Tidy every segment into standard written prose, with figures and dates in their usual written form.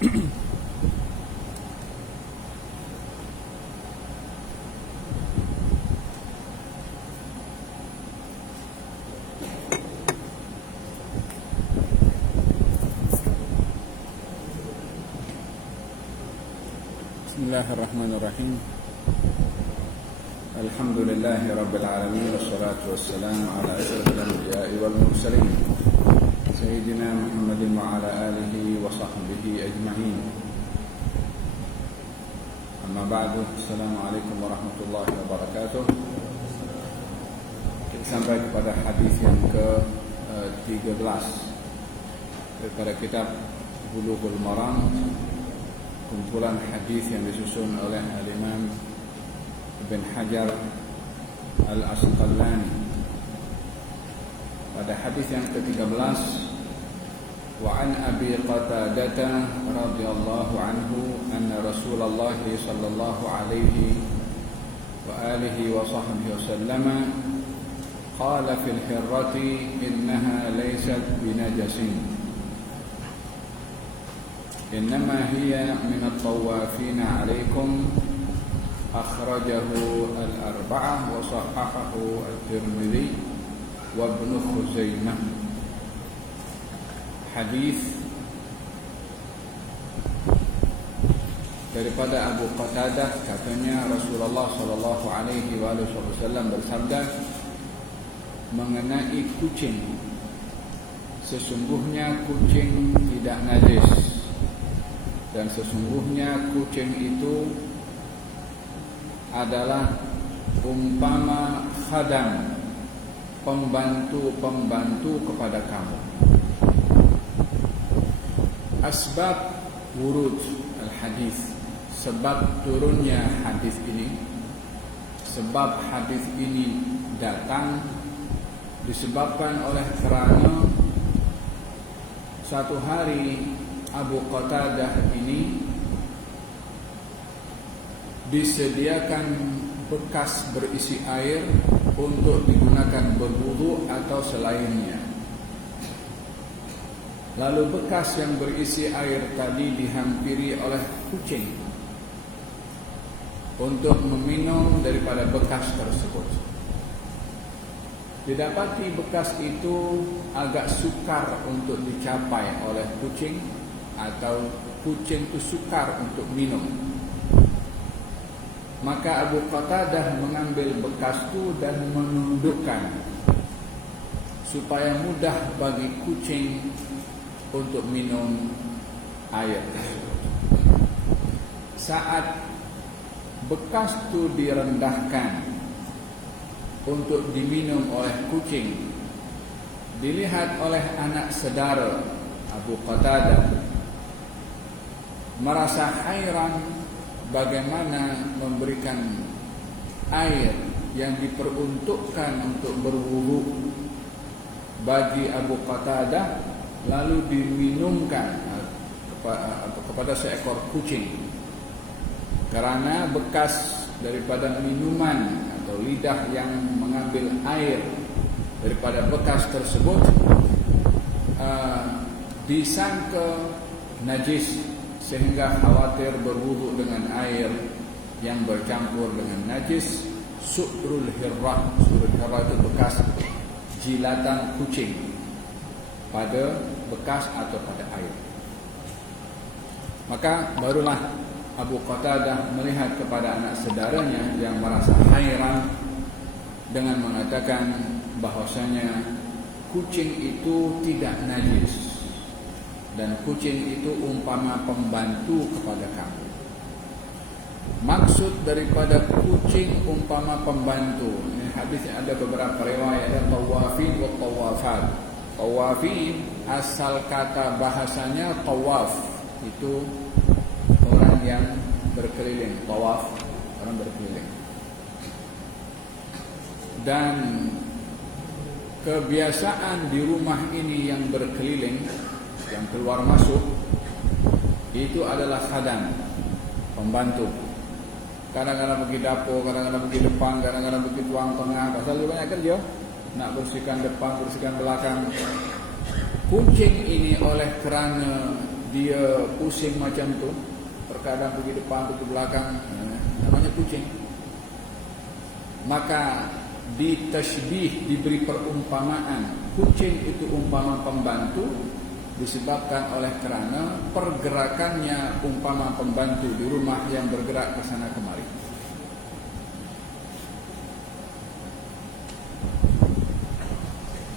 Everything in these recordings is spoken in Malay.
Bismillahirrahmanirrahim. Alhamdulillahi rabbil alamin, wassalatu wassalamu ala asyrafil anbiya'i wal mursalin sayyidina Muhammadin wa ala alihi wa sahbihi ajma'in. Amma ba'du. Assalamualaikum warahmatullahi wabarakatuh. Kita sampai kepada hadis yang ke-13 daripada kitab Bulughul Maram, kumpulan hadis yang disusun oleh Al-Imam Ibn Hajar Al-Asqalani. Pada hadis yang ke-13, wa an Abi Qatadah radhiyallahu anhu anna Rasulullah sallallahu alaihi wa alihi wa sahbihi wasallam qala fil hirrati innaha laysat binajasin إنما هي من الطوافين عليكم أخرجه الأربعة وصححه الترمذي وابن خزيمة. Hadis daripada Abu Qatadah, katanya Rasulullah sallallahu alaihi wasallam bersabda mengenai kucing, sesungguhnya kucing tidak najis, dan sesungguhnya kucing itu adalah umpama khadam, pembantu-pembantu kepada kamu. Asbab wurud al-hadis, sebab turunnya hadis ini, sebab hadis ini datang disebabkan oleh kerana satu hari Abu Qatadah ini disediakan bekas berisi air untuk digunakan berwudu atau selainnya. Lalu bekas yang berisi air tadi dihampiri oleh kucing untuk meminum daripada bekas tersebut. Didapati bekas itu agak sukar untuk dicapai oleh kucing, atau kucing itu sukar untuk minum. Maka Abu Qatadah mengambil bekas itu dan menundukkan supaya mudah bagi kucing untuk minum air. Saat bekas itu direndahkan untuk diminum oleh kucing, dilihat oleh anak saudara Abu Qatadah, merasa hairan bagaimana memberikan air yang diperuntukkan untuk berwudu bagi Abu Qatadah lalu diminumkan kepada seekor kucing, karena bekas daripada minuman atau lidah yang mengambil air daripada bekas tersebut disangka najis, sehingga khawatir berwudu dengan air yang bercampur dengan najis. Su'rul hirrah, su'rul hirrah itu bekas jilatan kucing pada bekas atau pada air. Maka barulah Abu Qatadah melihat kepada anak saudaranya yang merasa hairan dengan mengatakan bahwasanya kucing itu tidak najis dan kucing itu umpama pembantu kepada kamu. Maksud daripada kucing umpama pembantu, ini hadis ada beberapa riwayat, ada tawafin wa tawafat. Tawafin asal kata bahasanya tawaf, itu orang yang berkeliling. Tawaf, orang berkeliling. Dan kebiasaan di rumah ini yang berkeliling, yang keluar masuk, itu adalah khadam, pembantu. Kadang-kadang pergi dapur, kadang-kadang pergi depan, kadang-kadang pergi tuang tengah. Pasal dia banyak kerja, nak bersihkan depan, bersihkan belakang. Kucing ini oleh kerana dia pusing macam tu, terkadang pergi depan, pergi belakang, namanya kucing. Maka ditashbih, diberi perumpamaan kucing itu umpama pembantu, disebabkan oleh kerana pergerakannya umpama pembantu di rumah yang bergerak ke sana kemari.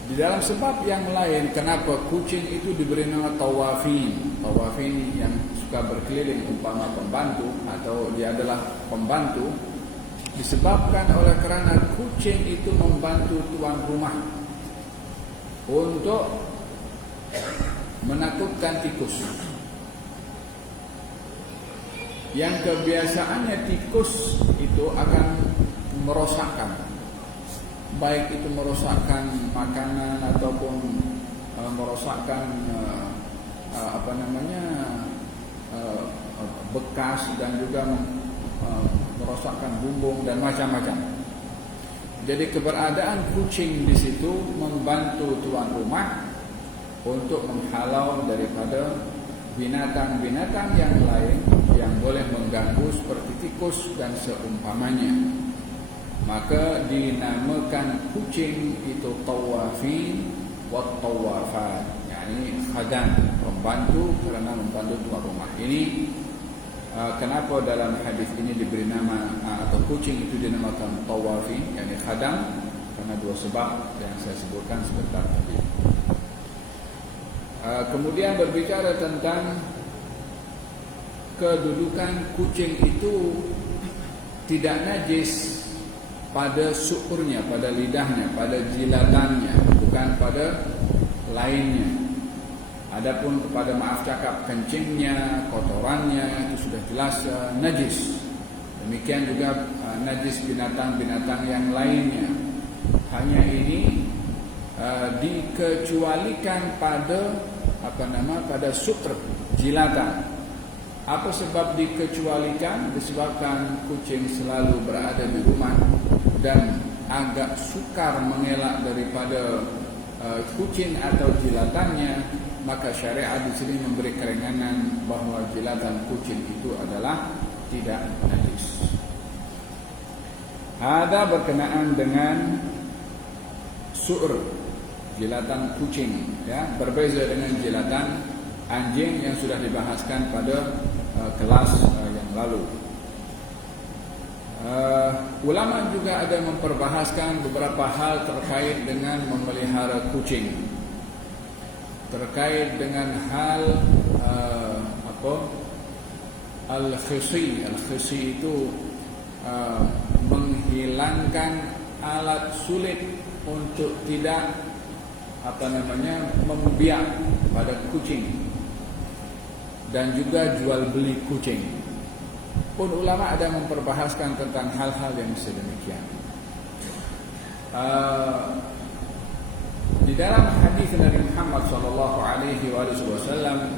Di dalam sebab yang lain, kenapa kucing itu diberi nama tawafin. Tawafin yang suka berkeliling umpama pembantu, atau dia adalah pembantu, disebabkan oleh kerana kucing itu membantu tuan rumah untuk menakutkan tikus. Yang kebiasaannya tikus itu akan merosakkan, baik itu merosakkan makanan ataupun merosakkan bekas, dan juga merosakkan bumbung dan macam-macam. Jadi keberadaan kucing di situ membantu tuan rumah untuk menghalau daripada binatang-binatang yang lain yang boleh mengganggu seperti tikus dan seumpamanya. Maka dinamakan kucing itu tawafin wa tawafat, yakni khadam, pembantu kerana membantu tuan rumah. Ini kenapa dalam hadis ini diberi nama atau kucing itu dinamakan tawafin, yakni khadam, karena dua sebab yang saya sebutkan sebentar tadi. Kemudian berbicara tentang kedudukan kucing itu tidak najis pada sukurnya, pada lidahnya, pada jilatannya, bukan pada lainnya. Adapun kepada maaf cakap kencingnya, kotorannya, itu sudah jelas najis. Demikian juga najis binatang-binatang yang lainnya. Hanya ini dikecualikan pada pada sutra, jilatan. Apa sebab dikecualikan? Disebabkan kucing selalu berada di rumah dan agak sukar mengelak daripada kucing atau jilatannya, maka syariat di sini memberi keringanan bahawa jilatan kucing itu adalah tidak najis. Ada berkenaan dengan su'r, jilatan kucing, ya, berbeza dengan jilatan anjing yang sudah dibahaskan pada kelas yang lalu. Ulama juga ada memperbahaskan beberapa hal terkait dengan memelihara kucing, terkait dengan hal al-khisi. Al-khisi itu menghilangkan alat sulit untuk tidak membiak pada kucing, dan juga jual beli kucing. Pun ulama ada memperbahaskan tentang hal-hal yang sedemikian. Di dalam hadis Nabi Muhammad sallallahu alaihi wasallam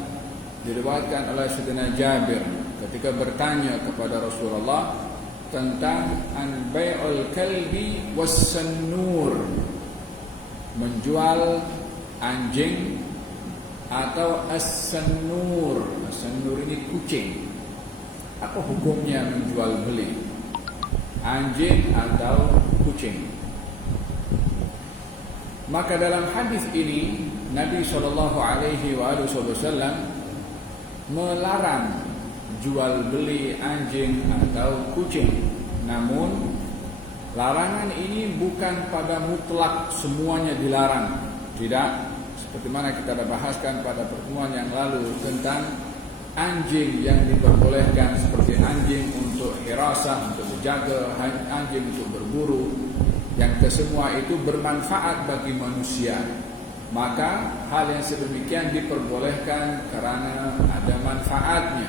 diriwayatkan oleh Sayyidina Jabir ketika bertanya kepada Rasulullah tentang an bai'ul kalbi was-sannur, menjual anjing atau as-sannur. As-sannur ini kucing. Apa hukumnya menjual beli anjing atau kucing? Maka dalam hadis ini Nabi SAW melarang jual beli anjing atau kucing. Namun larangan ini bukan pada mutlak semuanya dilarang. Tidak, seperti mana kita dah bahaskan pada pertemuan yang lalu tentang anjing yang diperbolehkan, seperti anjing untuk hirasah, untuk berjaga, anjing untuk berburu, yang kesemua itu bermanfaat bagi manusia. Maka hal yang sedemikian diperbolehkan kerana ada manfaatnya.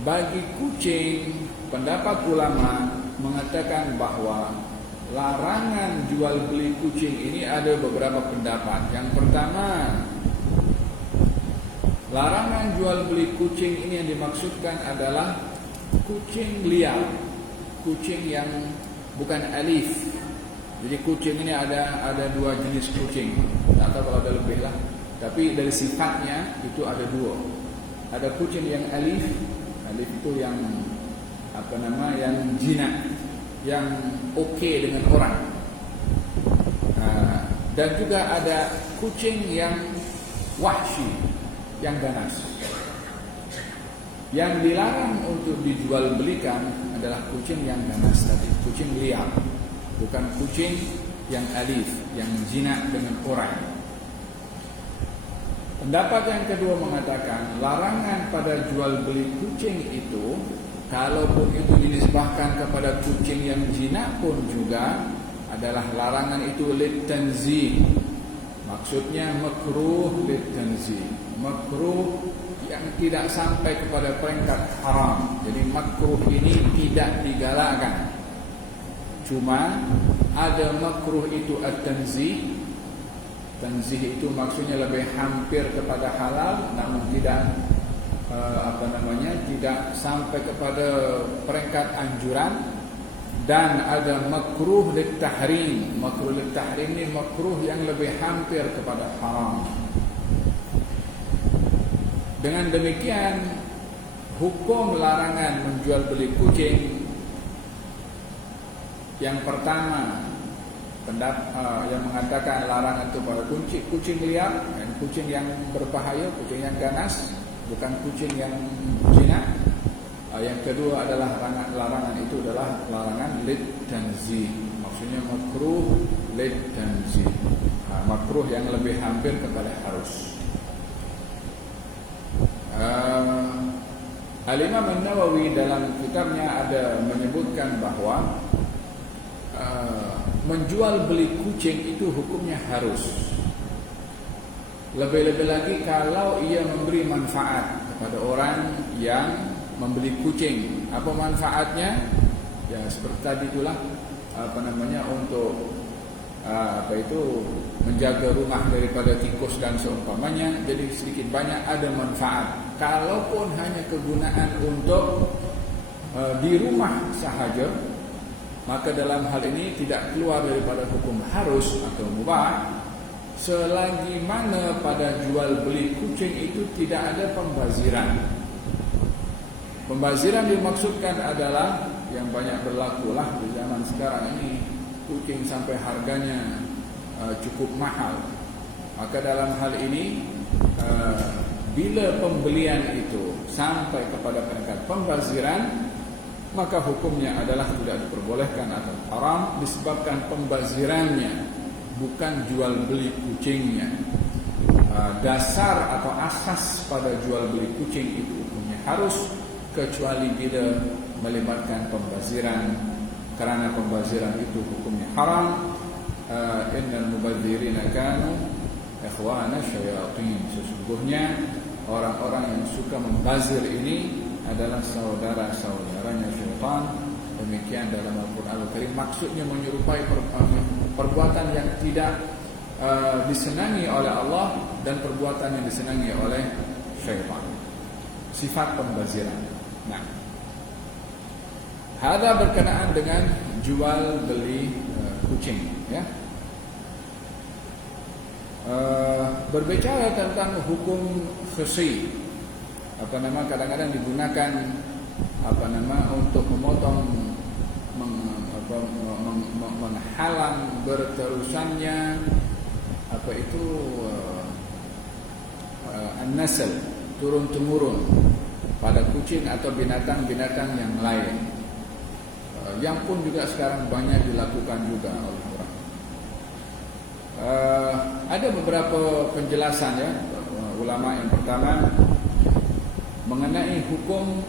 Bagi kucing, pendapat ulama mengatakan bahawa larangan jual beli kucing ini ada beberapa pendapat. Yang pertama, larangan jual beli kucing ini yang dimaksudkan adalah kucing liar, kucing yang bukan alif. Jadi kucing ini ada dua jenis kucing. Tak tahu kalau ada lebih lah. Tapi dari sifatnya itu ada dua. Ada kucing yang alif. Alif itu yang yang jinak, yang okey dengan orang. Dan juga ada kucing yang wahsy, yang ganas. Yang dilarang untuk dijual belikan adalah kucing yang ganas tadi, kucing liar, bukan kucing yang alif, yang jinak dengan orang. Pendapat yang kedua mengatakan larangan pada jual beli kucing itu, kalaupun itu dinisbahkan kepada kucing yang jinak pun juga adalah larangan itu litanzih. Maksudnya makruh litanzih, makruh yang tidak sampai kepada peringkat haram. Jadi makruh ini tidak digalakkan. Cuma ada makruh itu at-tanzih. Tanzih itu maksudnya lebih hampir kepada halal, namun tidak tidak sampai kepada peringkat anjuran. Dan ada makruh lit-tahrim. Makruh lit-tahrim ini makruh yang lebih hampir kepada haram. Dengan demikian, hukum larangan menjual beli kucing yang pertama, yang mengatakan larangan itu pada kucing liar, kucing yang berbahaya, kucing yang ganas, bukan kucing yang jinak. Yang kedua adalah larangan itu adalah larangan litanzih. Maksudnya makruh litanzih, makruh yang lebih hampir kepada harus. Al-Imam An-Nawawi dalam kitabnya ada menyebutkan bahwa menjual beli kucing itu hukumnya harus. Lebih-lebih lagi kalau ia memberi manfaat kepada orang yang membeli kucing. Apa manfaatnya? Ya seperti tadi itulah untuk menjaga rumah daripada tikus dan seumpamanya. Jadi sedikit banyak ada manfaat. Kalaupun hanya kegunaan untuk di rumah sahaja, maka dalam hal ini tidak keluar daripada hukum harus atau mubah, selagi mana pada jual beli kucing itu tidak ada pembaziran. Pembaziran dimaksudkan adalah yang banyak berlakulah di zaman sekarang ini, kucing sampai harganya cukup mahal. Maka dalam hal ini bila pembelian itu sampai kepada peringkat pembaziran, maka hukumnya adalah tidak diperbolehkan atau haram disebabkan pembazirannya, bukan jual beli kucingnya. Dasar atau asas pada jual beli kucing itu hukumnya harus, kecuali bila melibatkan pembaziran, karena pembaziran itu hukumnya haram. Innal mubadzirina kanu ikhwana syayatin. Sesungguhnya orang-orang yang suka membazir ini adalah saudara-saudaranya syaitan. Demikian dalam Al-Quran Al-Karim. Maksudnya menyerupai perbuatan yang tidak disenangi oleh Allah dan perbuatan yang disenangi oleh syaitan. Sifat pembaziran. Nah, hada berkenaan dengan jual beli kucing, ya. Berbicara tentang hukum khusy, kadang-kadang digunakan untuk memotong, menghalang berterusannya an-nasl, turun-temurun pada kucing atau binatang-binatang yang lain, yang pun juga sekarang banyak dilakukan juga oleh orang. Ada beberapa penjelasan, ya, ulama. Yang pertama mengenai hukum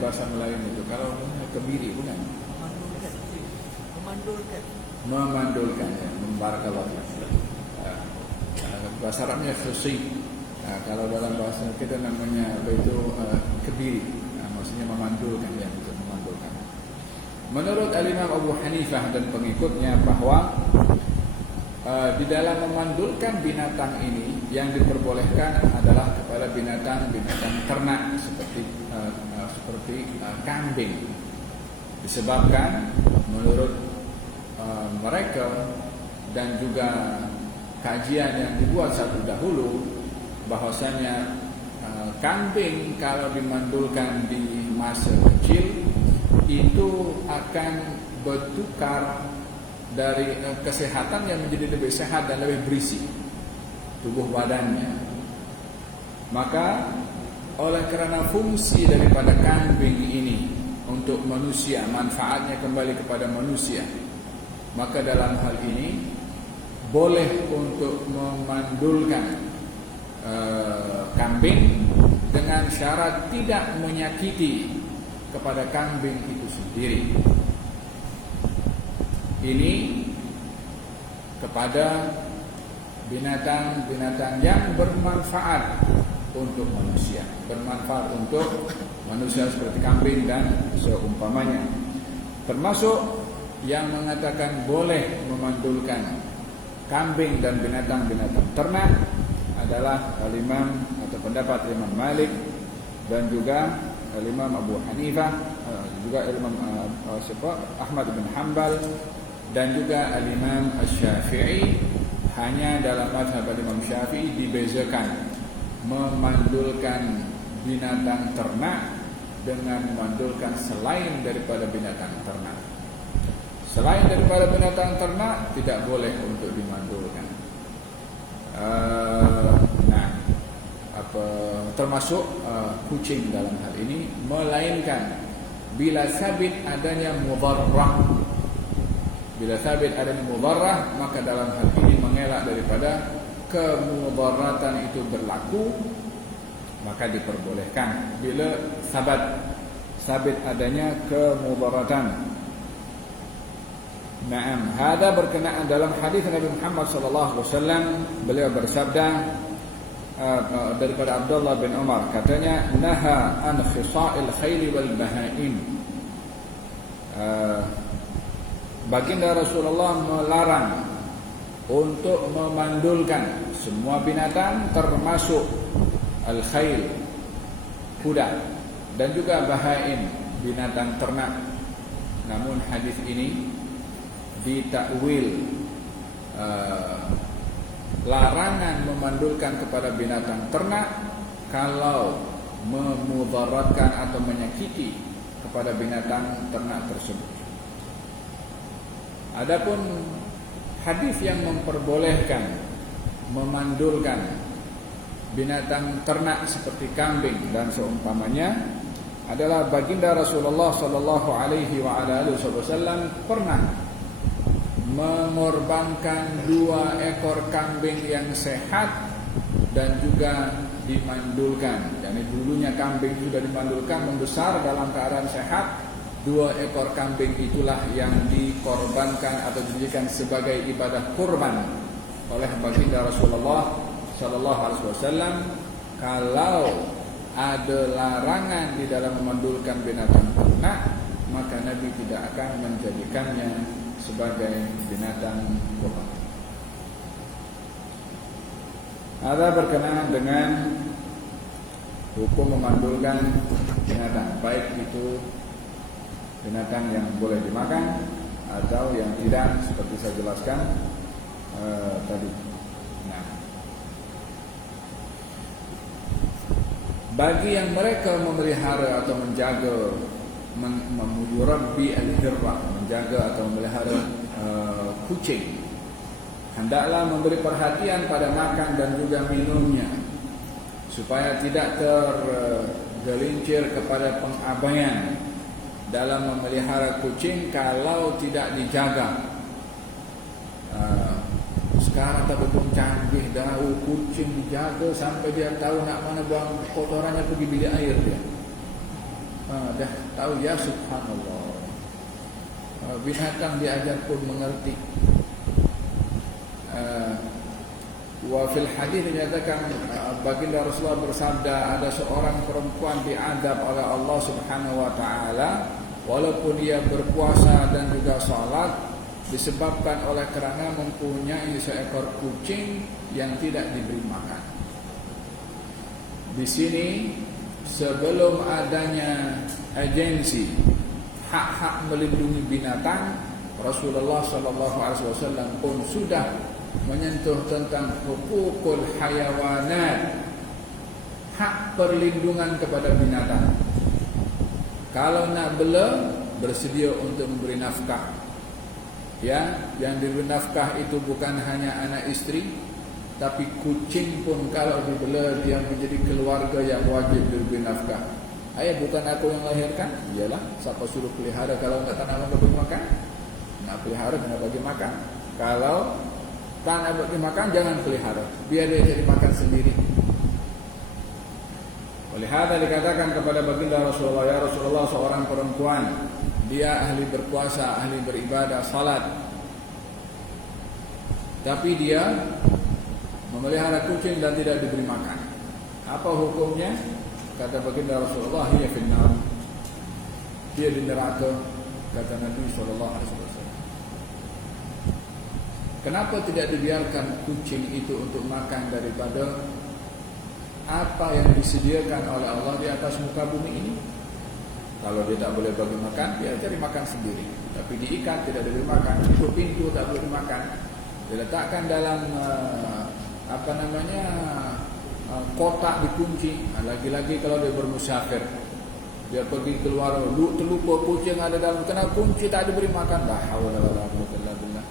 bahasa Melayu itu, kalau kebiri bukan? Memandulkan, ya, membarakallahu. Bahasa Arabnya khusy. Kalau dalam bahasa kita namanya kebiri. Maksudnya memandulkan, ya, untuk memandulkan. Menurut Al-Imam Abu Hanifah dan pengikutnya bahwa di dalam memandulkan binatang ini yang diperbolehkan adalah kepada binatang-binatang ternak seperti kambing. Disebabkan menurut mereka dan juga kajian yang dibuat satu dahulu bahwasanya kambing kalau dimandulkan di masa kecil itu akan bertukar dari kesehatan yang menjadi lebih sehat dan lebih berisi tubuh badannya. Maka oleh karena fungsi daripada kambing ini untuk manusia, manfaatnya kembali kepada manusia, maka dalam hal ini boleh untuk memandulkan kambing dengan syarat tidak menyakiti kepada kambing itu sendiri. Ini kepada binatang-binatang yang bermanfaat untuk manusia, bermanfaat untuk manusia seperti kambing dan seumpamanya. Termasuk yang mengatakan boleh memandulkan kambing dan binatang-binatang ternak adalah al-Imam atau pendapat Imam Malik dan juga al-Imam Abu Hanifah, juga Imam Ahmad bin Hanbal dan juga al-Imam Asy-Syafi'i. Hanya dalam mazhab Imam Syafi'i dibezakan memandulkan binatang ternak dengan memandulkan selain daripada binatang ternak. Selain daripada binatang ternak tidak boleh untuk dimandulkan. Termasuk kucing dalam hal ini, melainkan bila sabit adanya mudarrah. Bila sabit adanya mudarrah, maka dalam hal ini mengelak daripada kemudaratan itu berlaku, maka diperbolehkan bila sabit adanya kemudaratan. Naam, hada berkenaan dalam hadis Nabi Muhammad sallallahu alaihi wasallam, beliau bersabda daripada Abdullah bin Umar, katanya naha an khisa'il khayli wal bahaim. Baginda Rasulullah melarang untuk memandulkan semua binatang termasuk al-khayl, kuda, dan juga bahaim, binatang ternak. Namun hadis ini ditakwil larangan memandulkan kepada binatang ternak kalau memudaratkan atau menyakiti kepada binatang ternak tersebut. Adapun hadis yang memperbolehkan memandulkan binatang ternak seperti kambing dan seumpamanya adalah baginda Rasulullah sallallahu alaihi wasallam pernah mengorbankan 2 ekor kambing yang sehat dan juga dimandulkan. Yani dulunya kambing sudah dimandulkan membesar dalam keadaan sehat, 2 ekor kambing itulah yang dikorbankan atau dijadikan sebagai ibadah kurban oleh baginda Rasulullah sallallahu alaihi wasallam. Kalau ada larangan di dalam memandulkan binatang ternak, maka Nabi tidak akan menjadikannya sebagai binatang kurban. Ada berkenaan dengan hukum memandulkan binatang, baik itu binatang yang boleh dimakan atau yang tidak, seperti saya jelaskan tadi. Nah, bagi yang mereka memelihara atau menjaga, memurabbi al-hirrah, menjaga atau memelihara kucing, hendaklah memberi perhatian pada makan dan juga minumnya, supaya tidak tergelincir kepada pengabaian dalam memelihara kucing kalau tidak dijaga. Sekarang tak betul canggih dah, kucing dijaga sampai dia tahu nak mana buang kotorannya, pergi bilik air dia. Dah tahu, ya subhanallah. Binatang diajar pun mengerti. Wa fil hadis dinyatakan baginda Rasulullah bersabda, ada seorang perempuan diadab oleh Allah Subhanahu wa taala walaupun dia berpuasa dan juga salat, disebabkan oleh kerana mempunyai seekor kucing yang tidak diberi makan. Di sini sebelum adanya agensi hak-hak melindungi binatang, Rasulullah sallallahu alaihi wasallam pun sudah menyentuh tentang hukukul hayawanat, hak perlindungan kepada binatang. Kalau nak bela, bersedia untuk memberi nafkah. Ya, yang diberi nafkah itu bukan hanya anak isteri, tapi kucing pun kalau dibela dia menjadi keluarga yang wajib diberi nafkah. Ayah, bukan aku yang lahirkan? Iyalah, siapa suruh pelihara kalau tak nak bagi makan? Nak pelihara kena bagi makan. Kalau tak nak bagi makan, jangan pelihara, biar dia jadi makan sendiri. Oleh hada dikatakan kepada baginda Rasulullah, ya Rasulullah, seorang perempuan, dia ahli berpuasa, ahli beribadah, salat, tapi dia memelihara kucing dan tidak diberi makan. Apa hukumnya? Kata baginda Rasulullah, hiya finnar, dia di neraka, kata Nabi SAW. Kenapa tidak dibiarkan kucing itu untuk makan daripada apa yang disediakan oleh Allah di atas muka bumi ini? Kalau dia tak boleh bagi makan, dia cari makan sendiri. Tapi diikat, tidak diberi makan. Itu pintu tak boleh dimakan. Diletakkan dalam kotak dikunci. Lagi-lagi kalau dia bermusafir, dia pergi keluar, terlupa kucing ada dalam, kena kunci, tak diberi makan. La haula wala quwwata illa billah.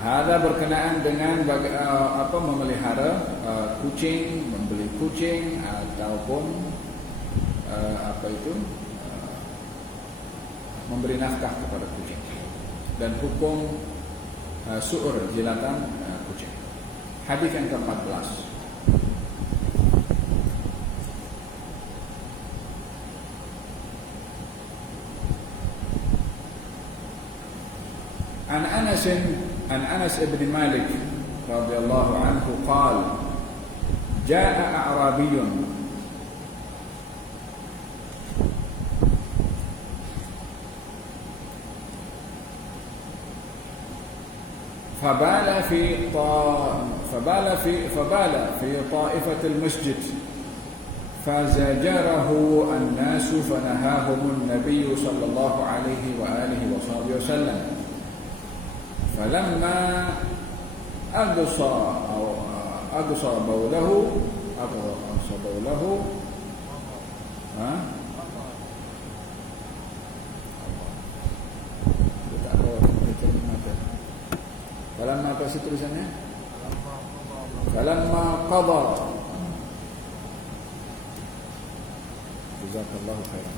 Ada berkenaan dengan memelihara kucing, membeli kucing ataupun memberi nafkah kepada kucing, dan hukum su'ur, jilatan kucing. Hadis yang ke-14. عن أنس بن مالك رضي الله عنه قال جاء أعرابي فبال في طائفة المسجد فزجره الناس فنهاهم النبي صلى الله عليه وآله وصحبه وسلم فلما أقصى بوله فلما apa sih tulisannya? فلما قضى jazakallahu khairan.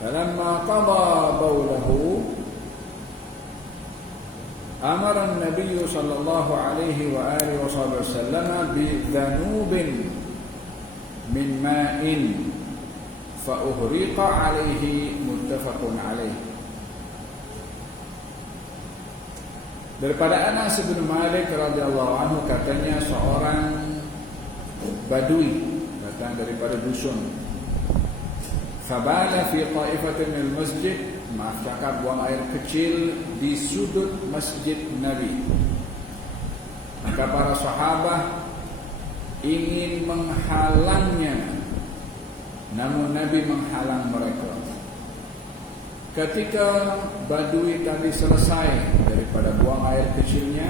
فلما قضى بوله أمر النبي صلى الله عليه وآله وسلم بذنوب من ماء فأهريق عليه متفق عليه. Daripada Anas bin Malik radhiyallahu anhu, katanya seorang badui datang daripada dusun, fabala fi ta'ifatin minal masjid, maaf cakap, buang air kecil di sudut masjid Nabi. Maka para sahabat ingin menghalangnya, namun Nabi menghalang mereka. Ketika badui tadi selesai daripada buang air kecilnya,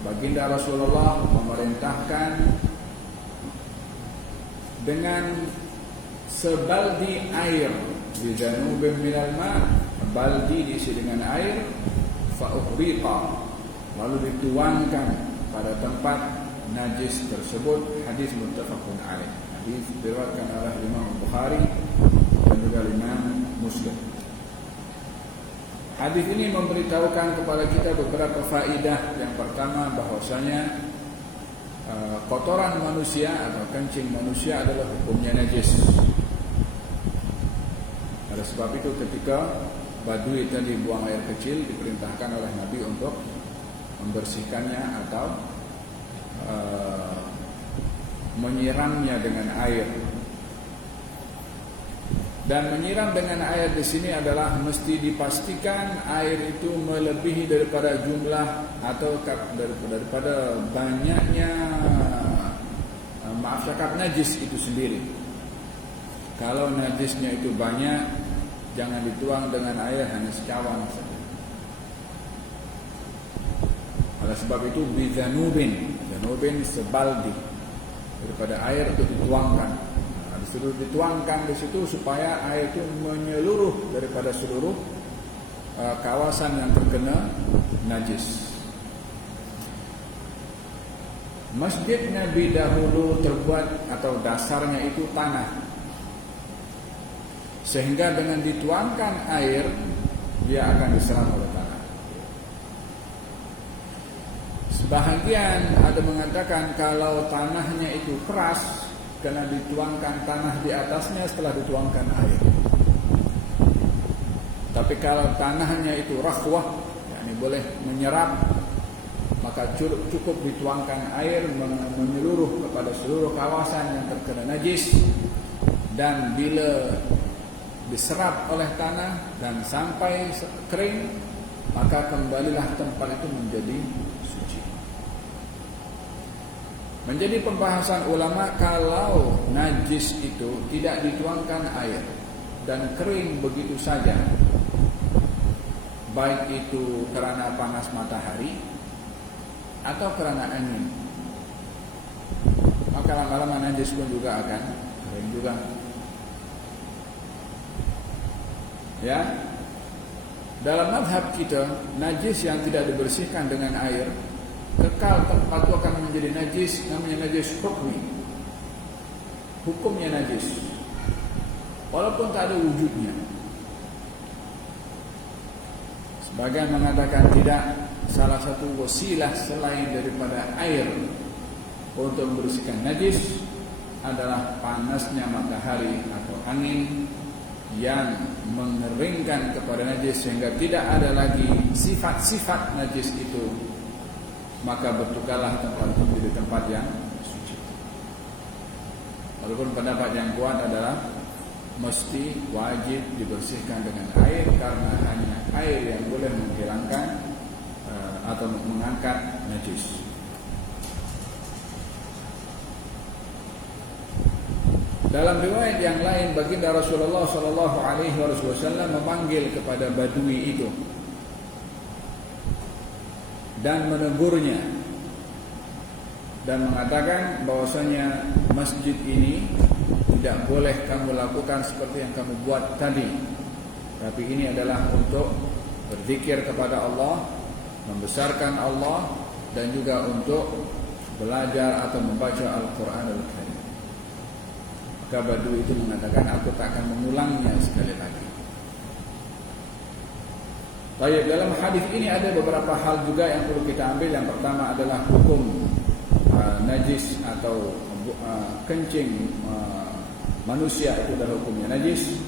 baginda Rasulullah memerintahkan dengan sebaldi air, di janubin minal ma', baldi diisi dengan air, fa'uhriqa, lalu dituangkan pada tempat najis tersebut. Hadis muttafaqun alaih. Hadis diriwayatkan oleh Imam Bukhari dan juga Imam Muslim. Hadis ini memberitahukan kepada kita beberapa faedah. Yang pertama, bahwasanya kotoran manusia atau kencing manusia adalah hukumnya najis. Oleh sebab itu ketika badui tadi buang air kecil, diperintahkan oleh Nabi untuk membersihkannya atau menyiramnya dengan air. Dan menyiram dengan air di sini adalah mesti dipastikan air itu melebihi daripada jumlah atau daripada banyaknya najis itu sendiri. Kalau najisnya itu banyak, jangan dituang dengan air hanya secawan saja. Oleh sebab itu bizanubin, zanubin sebaldi daripada air untuk dituangkan. Disuruh dituangkan di situ supaya air itu menyeluruh daripada seluruh kawasan yang terkena najis. Masjid Nabi dahulu terbuat atau dasarnya itu tanah, sehingga dengan dituangkan air dia akan diserap oleh tanah. Sebahagian ada mengatakan kalau tanahnya itu keras, karena dituangkan tanah di atasnya setelah dituangkan air. Tapi kalau tanahnya itu rakhwah, yakni boleh menyerap, maka cukup dituangkan air menyeluruh kepada seluruh kawasan yang terkena najis, dan bila diserap oleh tanah dan sampai kering, maka kembalilah tempat itu menjadi suci. Menjadi pembahasan ulama kalau najis itu tidak dituangkan air dan kering begitu saja, baik itu kerana panas matahari atau kerana angin, maka lama-lama najis pun juga akan kering juga. Ya, dalam mazhab kita, najis yang tidak dibersihkan dengan air kekal tempat itu akan menjadi najis, namanya najis hukmi. Hukumnya najis, walaupun tak ada wujudnya. Sebagian mengatakan tidak, salah satu wasilah selain daripada air untuk membersihkan najis adalah panasnya matahari atau angin yang mengeringkan kepada najis sehingga tidak ada lagi sifat-sifat najis itu, maka bertukarlah tempat itu menjadi tempat yang suci. Walaupun pendapat yang kuat adalah mesti wajib dibersihkan dengan air, karena hanya air yang boleh menghilangkan atau mengangkat najis. Dalam riwayat yang lain, baginda Rasulullah sallallahu alaihi wasallam memanggil kepada badui itu dan menegurnya dan mengatakan bahwasanya masjid ini tidak boleh kamu lakukan seperti yang kamu buat tadi, tapi ini adalah untuk berzikir kepada Allah, membesarkan Allah, dan juga untuk belajar atau membaca Al-Quranul Karim. Maka badui itu mengatakan, aku tak akan mengulangnya sekali lagi. Baik, dalam hadis ini ada beberapa hal juga yang perlu kita ambil. Yang pertama adalah hukum najis atau kencing manusia itu adalah hukumnya najis.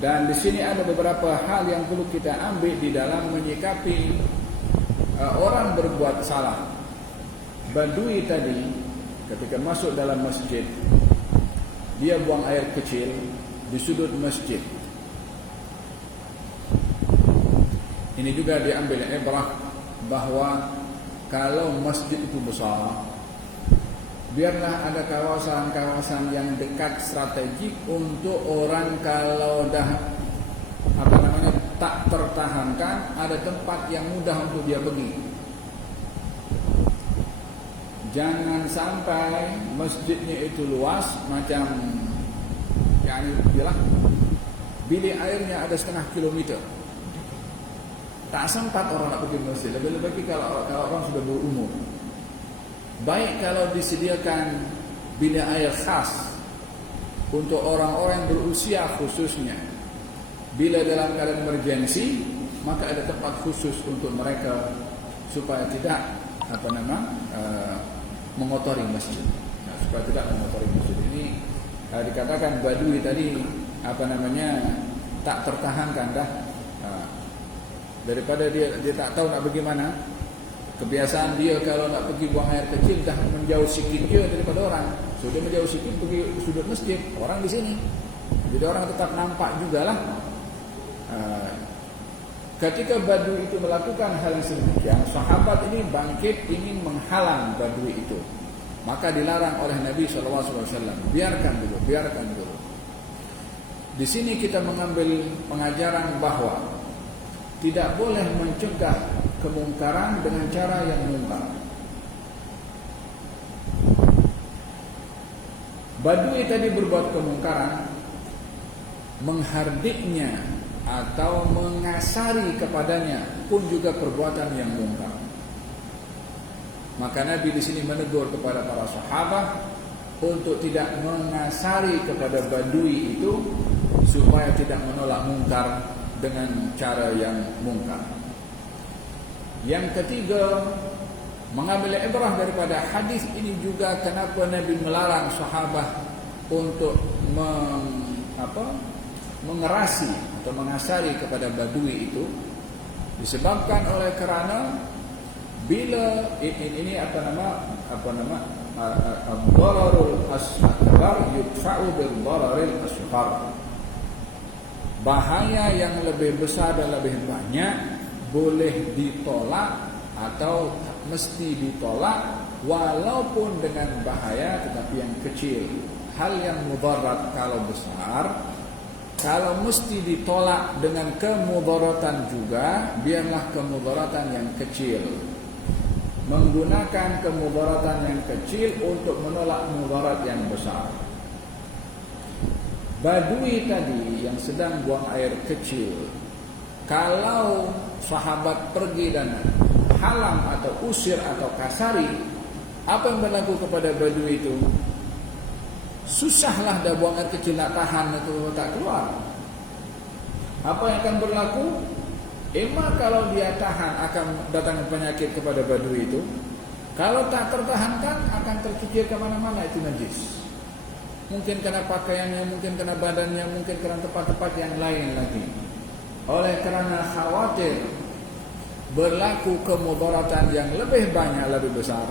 Dan di sini ada beberapa hal yang perlu kita ambil di dalam menyikapi orang berbuat salah. Badui tadi ketika masuk dalam masjid, dia buang air kecil di sudut masjid. Ini juga diambil ibrah bahawa kalau masjid itu besar, biarlah ada kawasan-kawasan yang dekat strategik untuk orang kalau dah tak tertahankan, ada tempat yang mudah untuk dia pergi. Jangan sampai masjidnya itu luas macam yang bilang bilik airnya ada 0,5 kilometer. Tak sempat orang nak pergi masjid. Lebih-lebih kalau orang sudah berumur. Baik kalau disediakan bilik air khas untuk orang-orang berusia khususnya. Bila dalam keadaan emergensi, maka ada tempat khusus untuk mereka supaya tidak mengotori masjid. Supaya tidak mengotori masjid. Ini dikatakan badui tadi tak tertahankan dah. Daripada dia tak tahu nak bagaimana, kebiasaan dia kalau nak pergi buang air kecil dah menjauh sikit dia daripada orang. So dia menjauh sikit pergi sudut masjid, orang di sini. Jadi orang tetap nampak jugalah. Ketika badui itu melakukan hal yang sedemikian, sahabat ini bangkit ingin menghalang badui itu. Maka dilarang oleh Nabi SAW. Biarkan dulu. Di sini kita mengambil pengajaran bahwa tidak boleh mencegah kemungkaran dengan cara yang mungkar. Badui tadi berbuat kemungkaran, menghardiknya atau mengasari kepadanya pun juga perbuatan yang mungkar. Maka Nabi di sini menegur kepada para sahabat untuk tidak mengasari kepada badui itu supaya tidak menolak mungkar dengan cara yang mungkar. Yang ketiga, mengambil ibrah daripada hadis ini juga kenapa Nabi melarang sahabat untuk mengerasi atau mengasari kepada badui itu, disebabkan oleh kerana bila ini ad-dararul akbar yudfa'u bil-dararil asghar. Bahaya yang lebih besar dan lebih banyak boleh ditolak atau mesti ditolak walaupun dengan bahaya tetapi yang kecil. Hal yang mudarat kalau besar, kalau mesti ditolak dengan kemudaratan juga, biarlah kemudaratan yang kecil. Menggunakan kemudaratan yang kecil untuk menolak mudarat yang besar. Badui tadi yang sedang buang air kecil, kalau sahabat pergi dan halang atau usir atau kasari, apa yang berlaku kepada badui itu? Susahlah dah buang air kecil, nak tahan itu tak keluar. Apa yang akan berlaku? Kalau dia tahan akan datang penyakit kepada badui itu. Kalau tak tertahankan akan terkikir ke mana-mana, itu najis. Mungkin kena pakaiannya, mungkin kena badannya, mungkin kena tempat-tempat yang lain lagi. Oleh kerana khawatir berlaku kemudaratan yang lebih banyak, lebih besar,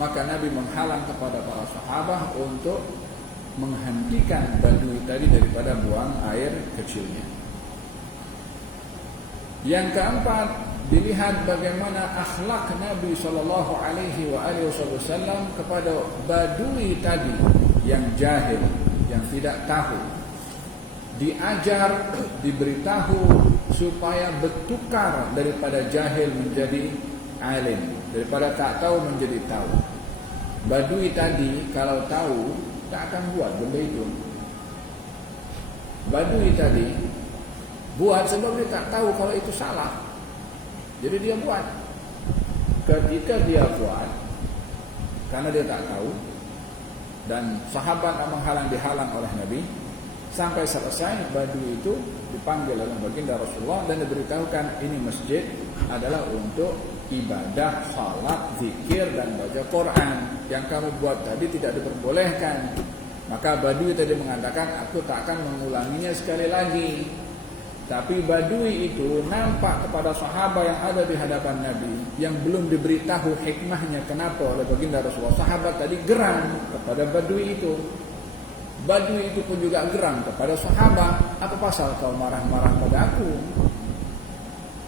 maka Nabi menghalang kepada para sahabat untuk menghentikan badui tadi daripada buang air kecilnya. Yang keempat, dilihat bagaimana akhlak Nabi SAW kepada badui tadi yang jahil, yang tidak tahu. Diajar, diberitahu supaya bertukar daripada jahil menjadi alim, daripada tak tahu menjadi tahu. Badui tadi kalau tahu tak akan buat benda itu. Badui tadi buat sebab dia tak tahu kalau itu salah, jadi dia buat. Ketika dia buat karena dia tak tahu, dan sahabat menghalang, dihalang oleh Nabi sampai selesai, badui itu dipanggil oleh baginda Rasulullah dan diberitahukan ini masjid adalah untuk ibadah, salat, zikir dan baca Quran. Yang kamu buat tadi tidak diperbolehkan. Maka badui tadi mengatakan, aku tak akan mengulanginya sekali lagi. Tapi badui itu nampak kepada sahabat yang ada di hadapan Nabi, yang belum diberitahu hikmahnya kenapa oleh baginda Rasulullah. Sahabat tadi geram kepada badui itu. Badui itu pun juga geram kepada sahabat. Apa pasal kau marah-marah pada aku?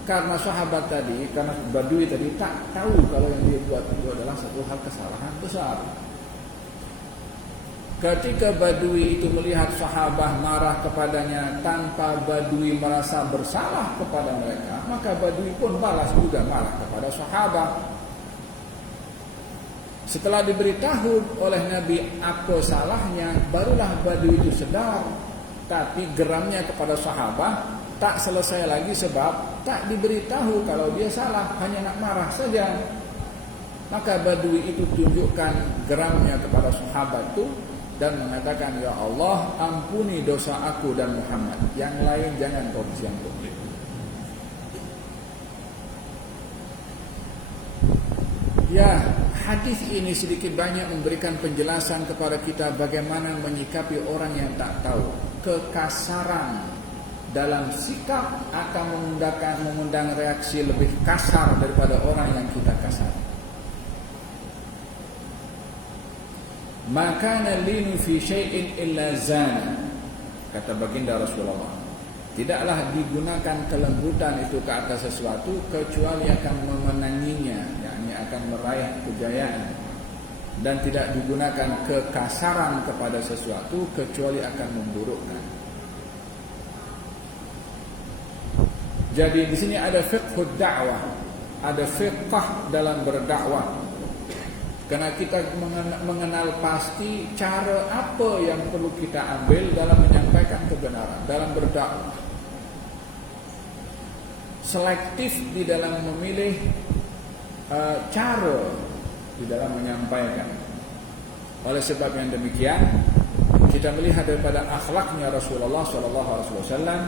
Karena sahabat tadi, karena badui tadi tak tahu kalau yang dia buat itu adalah satu hal kesalahan besar. Ketika badui itu melihat sahabat marah kepadanya tanpa badui merasa bersalah kepada mereka, maka badui pun balas juga marah kepada sahabat. Setelah diberitahu oleh Nabi apa salahnya, barulah badui itu sedar. Tapi geramnya kepada sahabat tak selesai lagi sebab tak diberitahu kalau dia salah, hanya nak marah saja. Maka badui itu tunjukkan geramnya kepada sahabat itu dan mengatakan, ya Allah, ampuni dosa aku dan Muhammad, yang lain jangan kau ampuni. Ya, hadis ini sedikit banyak memberikan penjelasan kepada kita bagaimana menyikapi orang yang tak tahu. Kekasaran dalam sikap akan mengundang reaksi lebih kasar daripada orang yang kita kasar. Maka nalinu fi syai'in illa zana, kata baginda Rasulullah. Tidaklah digunakan kelembutan itu ke atas sesuatu kecuali akan memenanginya, yakni akan meraih kejayaan. Dan tidak digunakan kekasaran kepada sesuatu kecuali akan memburukkan. Jadi di sini ada fiqhud da'wah, ada fiqh dalam berdakwah. Karena kita mengenal pasti cara apa yang perlu kita ambil dalam menyampaikan kebenaran, dalam berdakwah. Selektif di dalam memilih cara di dalam menyampaikan. Oleh sebab yang demikian, kita melihat daripada akhlaknya Rasulullah SAW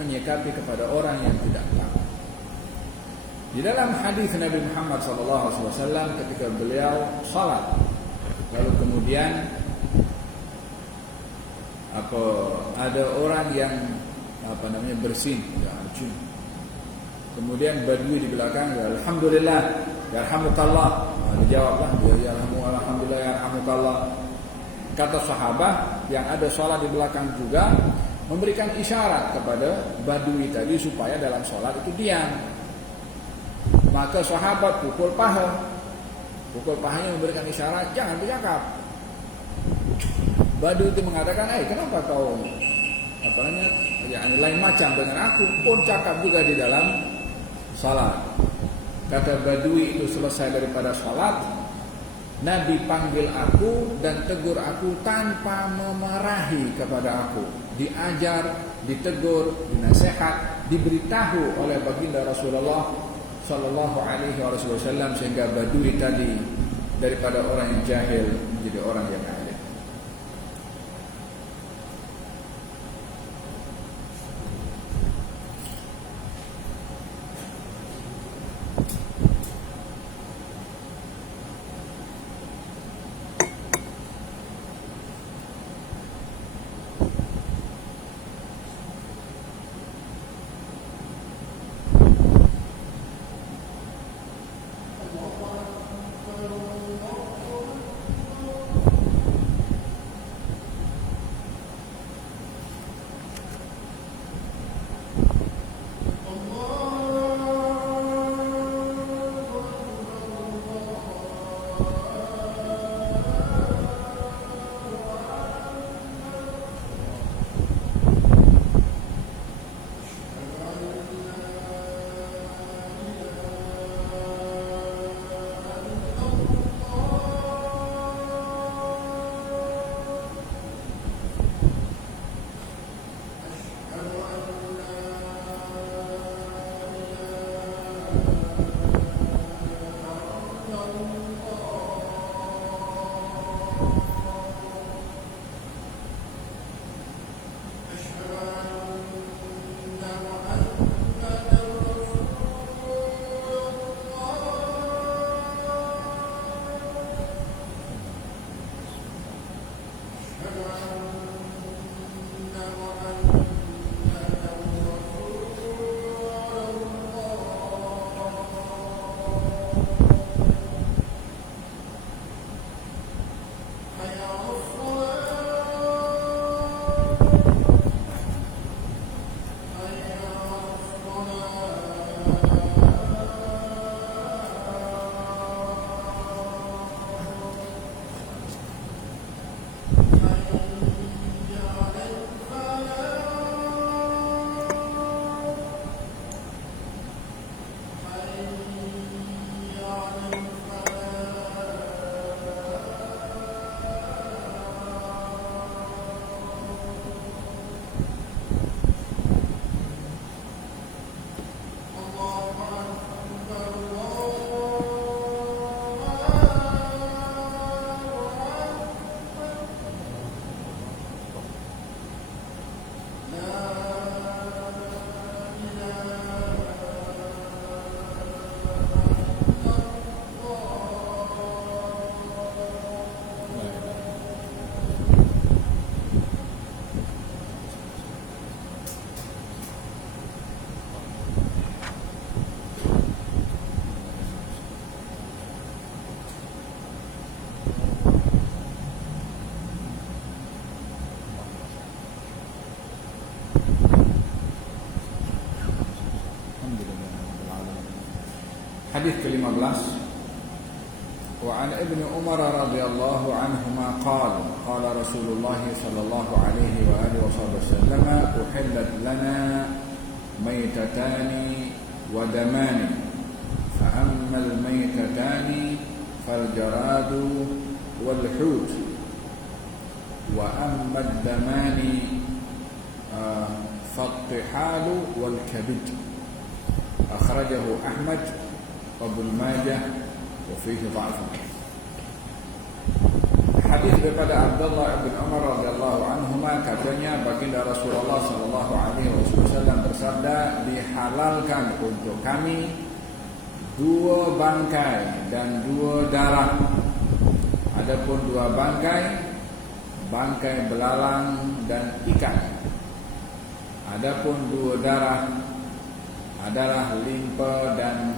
menyikapi kepada orang yang tidak tahu. Di dalam hadis Nabi Muhammad SAW ketika beliau salat, lalu kemudian ada orang yang bersin, ya, kemudian badui di belakang, ya, alhamdulillah, ya rahmatullah. Dijawablah, ya alhamdulillah, ya rahmatullah. Kata sahabat yang ada salat di belakang juga memberikan isyarat kepada badui tadi supaya dalam salat itu diam. Maka sahabat pukul pahanya memberikan isyarat, jangan bercakap. Badui itu mengatakan, kenapa kau lain macam dengan aku, pun cakap juga di dalam salat. Kata badui itu selesai daripada salat, Nabi panggil aku dan tegur aku tanpa memarahi kepada aku. Diajar, ditegur, dinasihat, diberitahu oleh baginda Rasulullah Sallallahu Alaihi Wasallam, sehingga badui tadi daripada orang yang jahil menjadi orang yang alim. Hadis ke-15. Wa an Ibnu Umar radhiyallahu anhuma qala qala Rasulullah sallallahu alaihi wa alihi wasallam uhillat lana maitatani wa damani. Fa ammal maitatani fal jaradu wal hut, wa amma ad-damani fattihalu wal kabid. Akhrajahu Ahmad wa Ibnu Majah wa fihi dha'f. Hadis daripada Abdullah bin Umar radhiyallahu anhuma, katanya baginda Rasulullah sallallahu alaihi wasallam bersabda, dihalalkan untuk kami 2 bangkai dan 2 darah. Adapun 2 bangkai, bangkai belalang dan ikan. Adapun 2 darah adalah limpa dan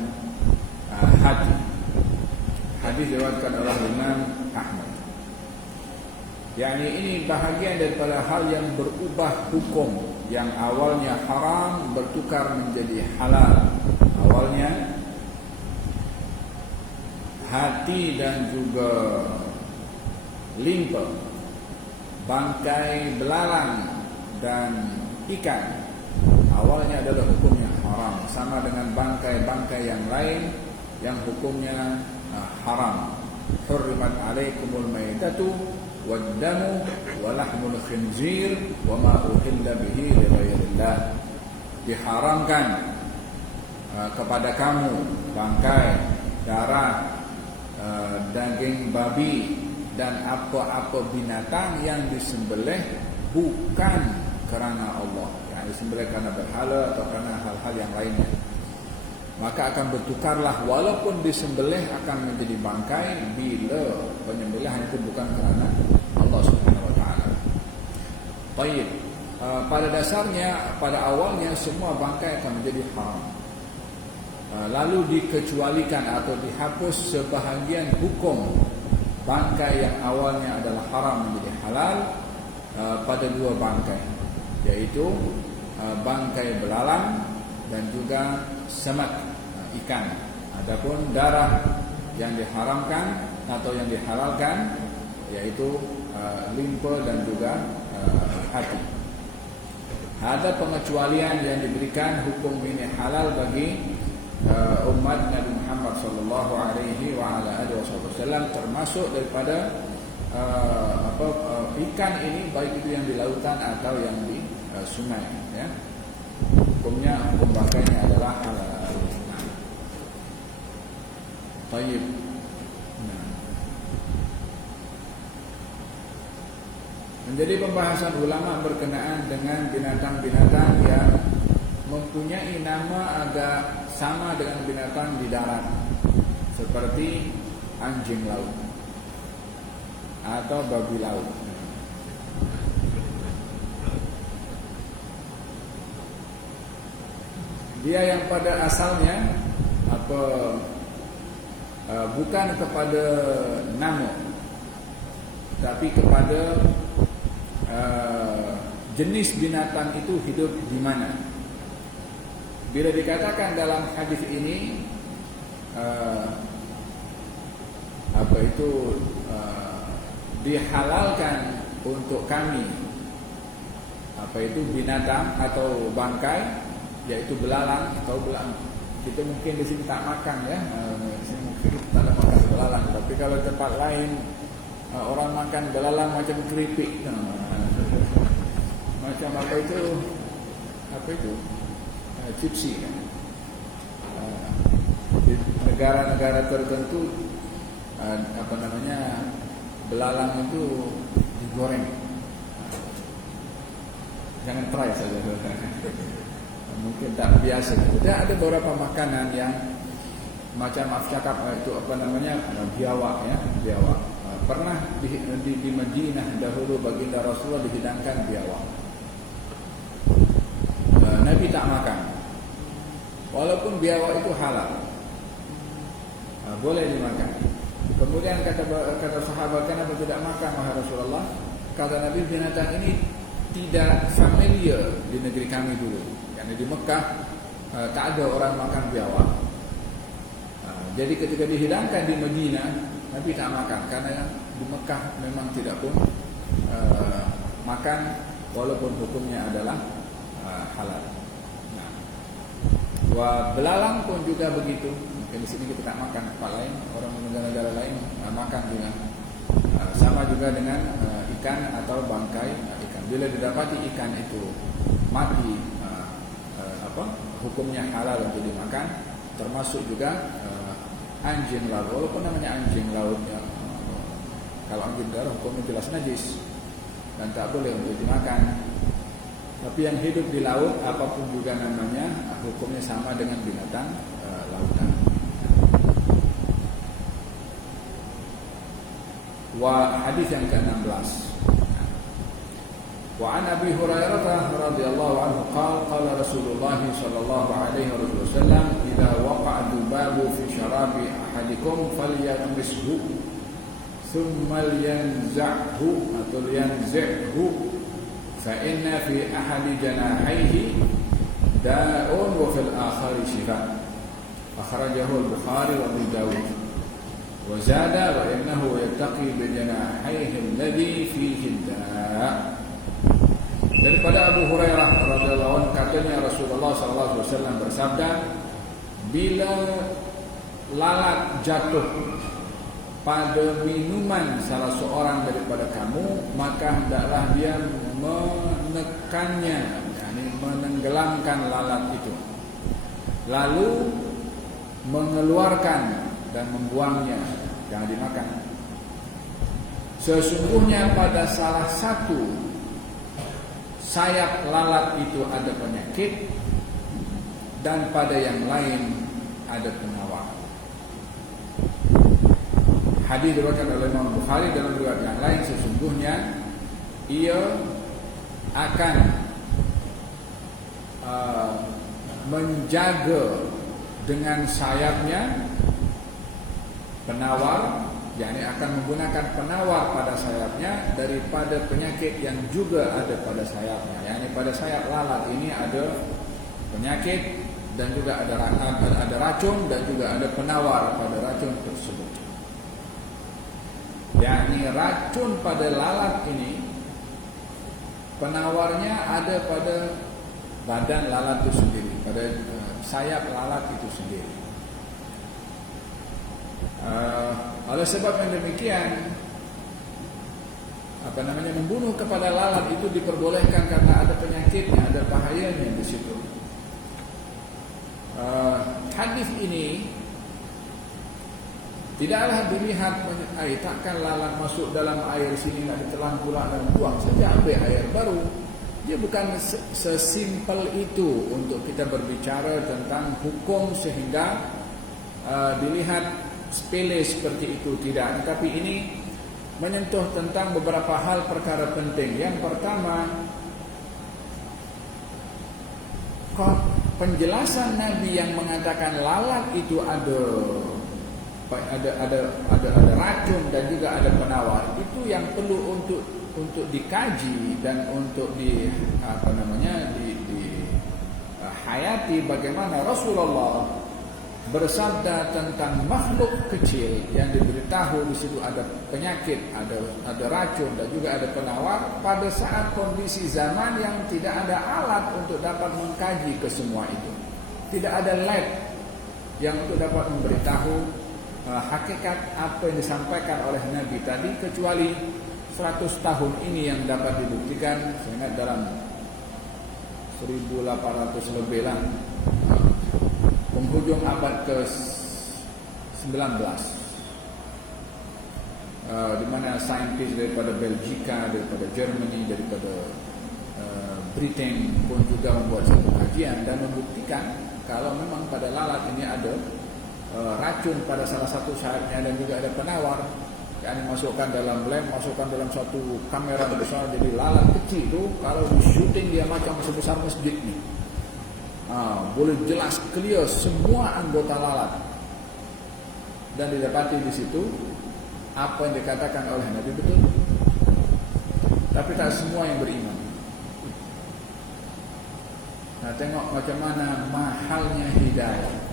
hati. Hadis diriwayatkan oleh Imam Ahmad. Yani ini bahagian daripada hal yang berubah hukum, yang awalnya haram bertukar menjadi halal. Awalnya hati dan juga limpa, bangkai belalang dan ikan, awalnya adalah hukumnya haram, sama dengan bangkai-bangkai yang lain yang hukumnya haram. Hurrimat alaikumul maitatu wad-damu wa lahmul khinzir wa ma uhilla bihi li ghairillah. Diharamkan kepada kamu bangkai, darah, daging babi dan apa-apa binatang yang disembelih bukan kerana Allah, yang disembelih kerana berhala atau kerana hal-hal yang lainnya. Maka akan bertukarlah, walaupun disembelih akan menjadi bangkai bila penyembelihan itu bukan kerana Allah Subhanahu wa taala. Baik, pada dasarnya, pada awalnya semua bangkai akan menjadi haram. Lalu dikecualikan atau dihapus sebahagian hukum bangkai yang awalnya adalah haram menjadi halal pada 2 bangkai, yaitu bangkai belalang dan juga semak, ikan. Adapun darah yang diharamkan atau yang dihalalkan yaitu limpa dan juga hati. Ada pengecualian yang diberikan, hukum ini halal bagi umat Nabi Muhammad sallallahu alaihi wa ala alihi wasallam, termasuk daripada ikan ini, baik itu yang di lautan atau yang di sungai, ya. Hukumnya, hukum bangkainya adalah halal. Baik. Menjadi pembahasan ulama berkenaan dengan binatang-binatang yang mempunyai nama agak sama dengan binatang di darat, seperti anjing laut atau babi laut. Dia yang pada asalnya bukan kepada nama, tapi kepada jenis binatang itu hidup di mana. Bila dikatakan dalam hadis ini dihalalkan untuk kami binatang atau bangkai, yaitu belalang atau belalang. Kita mungkin di sini tak makan, ya. Di sini mungkin tak ada makan belalang, tapi kalau tempat lain orang makan belalang macam keripik, macam apa itu chipsi, kan? Di negara-negara tertentu belalang itu digoreng. Jangan try saja. Mungkin tak biasa. Ada beberapa makanan yang macam maaf cakap itu biawak, ya, biawak. Pernah di Madinah dahulu baginda Rasulullah dihidangkan biawak. Nabi tak makan, walaupun biawak itu halal, boleh dimakan. Kemudian kata sahabat, kenapa tidak makan wahai Rasulullah? Kata Nabi, binatang ini tidak familiar di negeri kami dulu. Karena di Mekah tak ada orang makan biawak. Jadi ketika dihidangkan di Madinah, Nabi tak makan, karena di Mekah memang tidak pun makan, walaupun hukumnya adalah halal. Belalang pun juga begitu. Mungkin di sini kita tak makan, tempat lain, orang negara-negara lain makan juga. Sama juga dengan ikan atau bangkai ikan. Bila didapati ikan itu mati, hukumnya halal untuk dimakan. Termasuk juga anjing laut, walaupun namanya anjing laut ya, kalau anjing darat hukumnya jelas najis dan tak boleh untuk dimakan. Tapi yang hidup di laut apapun juga namanya, hukumnya sama dengan binatang lautan. Hadis yang ke-16. Wa an Abi Hurairah radhiyallahu anhu qala Rasulullah sallallahu alaihi wasallam idza waqa'a dubabu fi sharabi ahadikum falyamrishu thumma yanza'hu atau yanza'hu fa inna fi ahadi janahaihi da'un wa fil akhari shifa. Akhrajahu al-Bukhari wa Abu Dawud. Wa zada wa innahu yattaqi bi janahaihi alladhi fihi da'. Daripada Abu Hurairah radhiyallahu anhu katanya Rasulullah sallallahu alaihi wasallam bersabda, bila lalat jatuh pada minuman salah seorang daripada kamu, maka hendaklah dia menekannya, yakni menenggelamkan lalat itu, lalu mengeluarkan dan membuangnya, jangan dimakan. Sesungguhnya pada salah satu sayap lalat itu ada penyakit, dan pada yang lain ada penawar. Hadis diriwayatkan oleh Imam Bukhari dalam riwayat yang lain, sesungguhnya ia akan menjaga dengan sayapnya penawar, yakni akan menggunakan penawar pada sayapnya daripada penyakit yang juga ada pada sayapnya. Yakni pada sayap lalat ini ada penyakit dan juga ada racun dan juga ada penawar pada racun tersebut. Yakni racun pada lalat ini, penawarnya ada pada badan lalat itu sendiri, pada sayap lalat itu sendiri. Oleh sebab yang demikian, membunuh kepada lalat itu diperbolehkan karena ada penyakitnya, ada bahayanya di situ. Hadis ini tidaklah dilihat, takkan lalat masuk dalam air sini nak ditelan pula dan buang saja, ambil air baru. Dia bukan sesimpel itu untuk kita berbicara tentang hukum sehingga dilihat sepele seperti itu, tidak. Tetapi ini menyentuh tentang beberapa hal perkara penting. Yang pertama, penjelasan Nabi yang mengatakan lalat itu ada racun dan juga ada penawar, itu yang perlu untuk dikaji dan untuk hayati bagaimana Rasulullah bersabda tentang makhluk kecil yang diberitahu di situ ada penyakit, ada racun dan juga ada penawar pada saat kondisi zaman yang tidak ada alat untuk dapat mengkaji ke semua itu. Tidak ada lab yang untuk dapat memberitahu hakikat apa yang disampaikan oleh Nabi tadi, kecuali 100 tahun ini yang dapat dibuktikan. Saya ingat dalam 1800 lebih lah, penghujung abad ke-19, di mana saintis daripada Belgika, daripada Germany, daripada Britain pun juga membuat satu kajian dan membuktikan kalau memang pada lalat ini ada racun pada salah satu sayapnya dan juga ada penawar. Yang dimasukkan dalam lab, masukkan dalam satu kamera besar, jadi lalat kecil itu kalau di syuting dia macam sebesar masjid ni. Boleh jelas clear semua anggota lalat, dan didapati di situ apa yang dikatakan oleh Nabi betul. Tapi tak semua yang beriman. Nah, tengok macam mana mahalnya hidayah.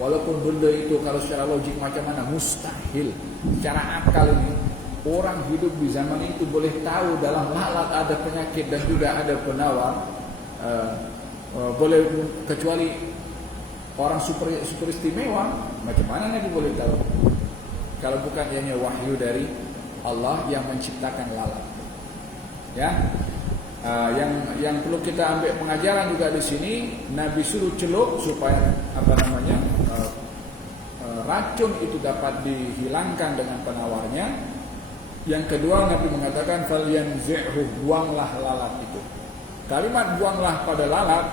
Walaupun benda itu kalau secara logik macam mana mustahil, secara akal ini orang hidup di zaman itu boleh tahu dalam lalat ada penyakit dan juga ada penawar. boleh, kecuali orang super istimewa. Macam mana Nabi boleh tahu kalau bukan hanya wahyu dari Allah yang menciptakan lalat? Ya, yang perlu kita ambil pengajaran juga di sini, Nabi suruh celup supaya racun itu dapat dihilangkan dengan penawarnya. Yang kedua, Nabi mengatakan falyanzi'hu, buanglah lalat itu. Kalimat buanglah pada lalat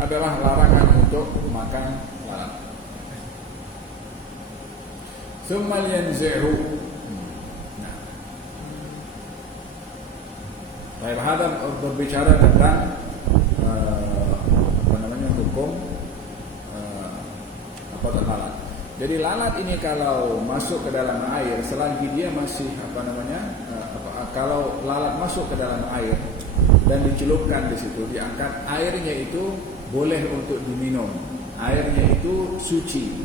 adalah larangan untuk makan lalat. Tsumma yanzi'hu. Nah, baik, hada berbicara tentang hukum lalat. Jadi lalat ini kalau masuk ke dalam air, selagi dia masih kalau lalat masuk ke dalam air dan dicelupkan di situ, diangkat, airnya itu boleh untuk diminum. Airnya itu suci.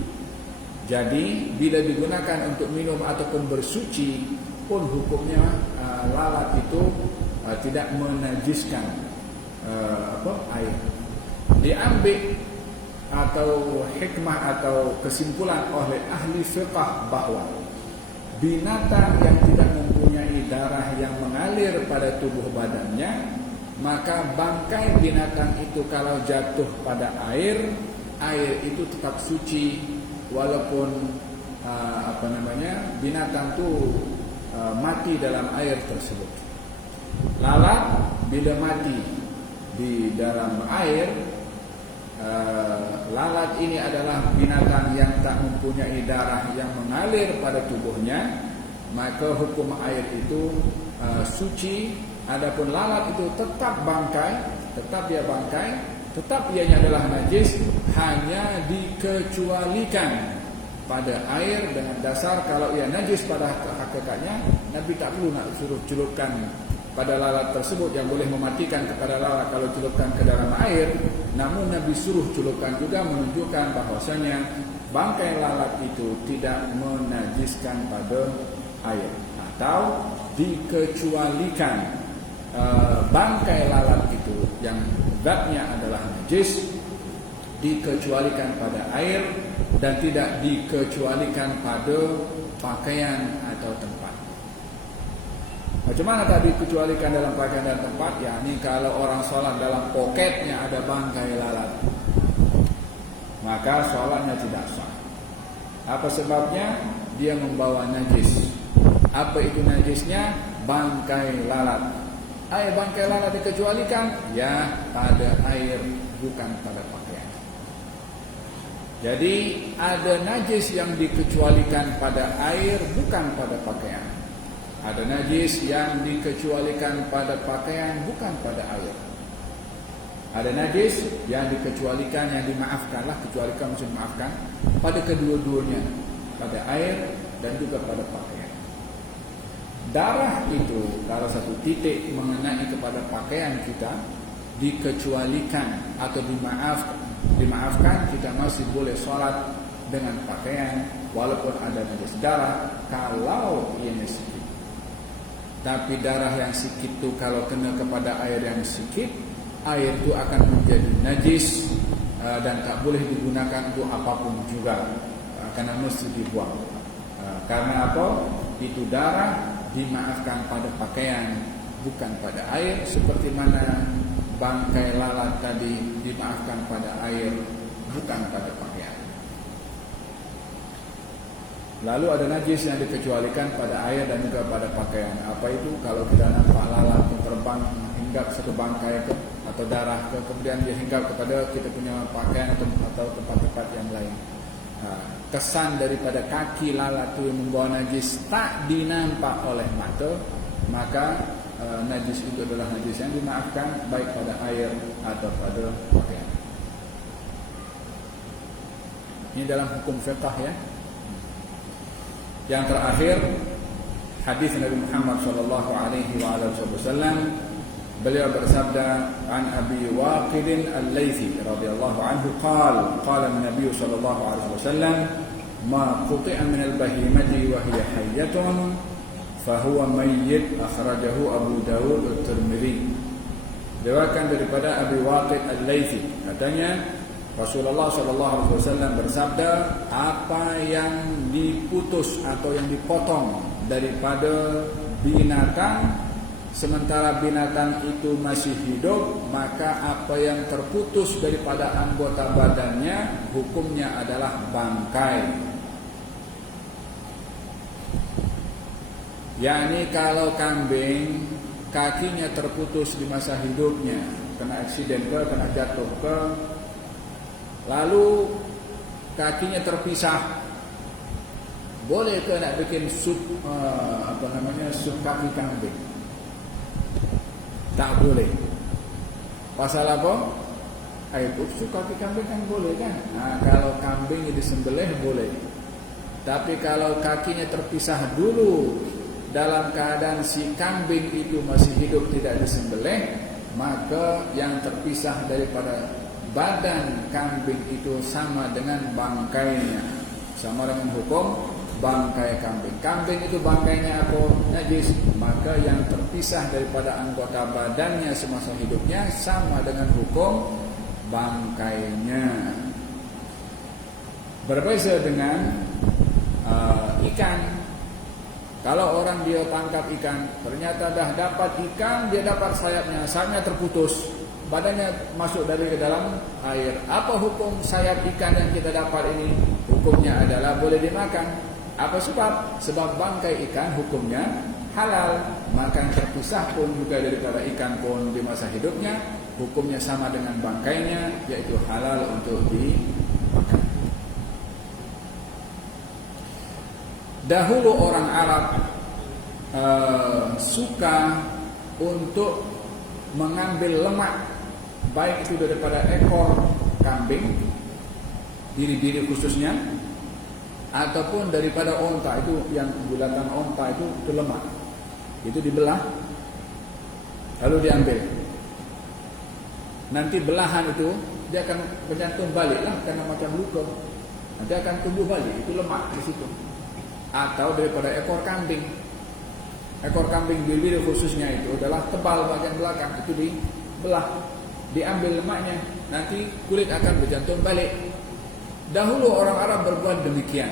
Jadi bila digunakan untuk minum ataupun bersuci pun hukumnya lalat itu tidak menajiskan air. Diambil atau hikmah atau kesimpulan oleh ahli fiqh bahwa binatang yang tidak mempunyai darah yang mengalir pada tubuh badannya, maka bangkai binatang itu kalau jatuh pada air itu tetap suci walaupun binatang itu mati dalam air tersebut. Lalat bila mati di dalam air, lalat ini adalah binatang yang tak mempunyai darah yang mengalir pada tubuhnya, maka hukum air itu suci. Adapun lalat itu tetap bangkai, tetap ianya adalah najis, hanya dikecualikan pada air dengan dasar kalau ia najis pada hakikatnya, Nabi tak perlu nak suruh celupkan pada lalat tersebut yang boleh mematikan kepada lalat kalau celupkan ke dalam air. Namun Nabi suruh celupkan juga menunjukkan bahwasanya bangkai lalat itu tidak menajiskan pada air, atau dikecualikan bangkai lalat itu yang zatnya adalah najis dikecualikan pada air dan tidak dikecualikan pada pakaian atau tempat. Macam mana tadi dikecualikan dalam pakaian dan tempat? Yakni kalau orang sholat dalam poketnya ada bangkai lalat, maka sholatnya tidak sah. Apa sebabnya? Dia membawa najis. Apa itu najisnya? Bangkai lalat. Bangkai lalat dikecualikan? Ya, pada air, bukan pada pakaian. Jadi ada najis yang dikecualikan pada air, bukan pada pakaian. Ada najis yang dikecualikan pada pakaian, bukan pada air. Ada najis yang dikecualikan, yang dimaafkanlah, kecualikan maksud maafkan, pada kedua-duanya, pada air dan juga pada pakaian. Darah itu kalau satu titik mengenai kepada pakaian kita, dikecualikan atau dimaafkan, kita masih boleh sholat dengan pakaian walaupun ada najis darah kalau ia sikit. Tapi darah yang sikit itu kalau kena kepada air yang sikit, air itu akan menjadi najis dan tak boleh digunakan untuk apapun juga, karena mesti dibuang. Karena apa? Itu darah dimaafkan pada pakaian, bukan pada air, seperti mana bangkai lalat tadi dimaafkan pada air, bukan pada pakaian. Lalu ada najis yang dikecualikan pada air dan juga pada pakaian. Apa itu? Kalau kita nampak lalat yang terbang hinggap satu bangkai ke, atau darah ke, kemudian dia hinggap kepada kita punya pakaian atau tempat-tempat yang lain. Kesan daripada kaki lalat itu yang membawa najis tak dinampak oleh mata, maka najis itu adalah najis yang dimaafkan baik pada air atau pada pakaian. Ini dalam hukum fiqh ya. Yang terakhir, hadis Nabi Muhammad sallallahu alaihi wasallam, beliau bersabda, an Abi Waqid al-Laythi radhiyallahu anhu qala an-nabiy sallallahu alaihi wasallam ma quti'a min al-bahimati wa hiya hayyatun fa huwa mayyit, akhrajahu Abu Dawud at-Tirmidzi. Diriwayatkan daripada Abi Waqid Al-Laythi, katanya Rasulullah SAW bersabda, apa yang diputus atau yang dipotong daripada binatang sementara binatang itu masih hidup, maka apa yang terputus daripada anggota badannya hukumnya adalah bangkai. Yakni kalau kambing kakinya terputus di masa hidupnya, kena aksiden ke, kena jatuh ke, lalu kakinya terpisah, boleh ke nak bikin sup sup kaki kambing? Tak boleh. Pasal apa? Sup kaki kambing kan boleh kan? Kalau kambing disembelih boleh. Tapi kalau kakinya terpisah dulu dalam keadaan si kambing itu masih hidup tidak disembelih, maka yang terpisah daripada badan kambing itu sama dengan bangkainya, sama dengan hukum bangkai kambing. Kambing itu bangkainya apa? Najis, maka yang terpisah daripada anggota badannya semasa hidupnya sama dengan hukum bangkainya. Berbeza dengan ikan. Kalau orang dia tangkap ikan, ternyata dah dapat ikan, dia dapat sayapnya terputus, badannya masuk dari ke dalam air. Apa hukum sayap ikan yang kita dapat ini? Hukumnya adalah boleh dimakan. Apa sebab? Sebab bangkai ikan hukumnya halal. Maka yang terpisah pun juga daripada ikan pun di masa hidupnya, hukumnya sama dengan bangkainya, yaitu halal untuk dimakan. Dahulu orang Arab suka untuk mengambil lemak, baik itu daripada ekor kambing, diri-diri khususnya, ataupun daripada onta. Itu yang bulatan onta itu lemak, itu dibelah lalu diambil. Nanti belahan itu dia akan berjantung balik lah, karena macam luka, nanti akan tumbuh balik, itu lemak di situ. Atau daripada ekor kambing. Ekor kambing diri khususnya itu adalah tebal bagian belakang, itu dibelah, diambil lemaknya, nanti kulit akan berjantung balik. Dahulu orang Arab berbuat demikian.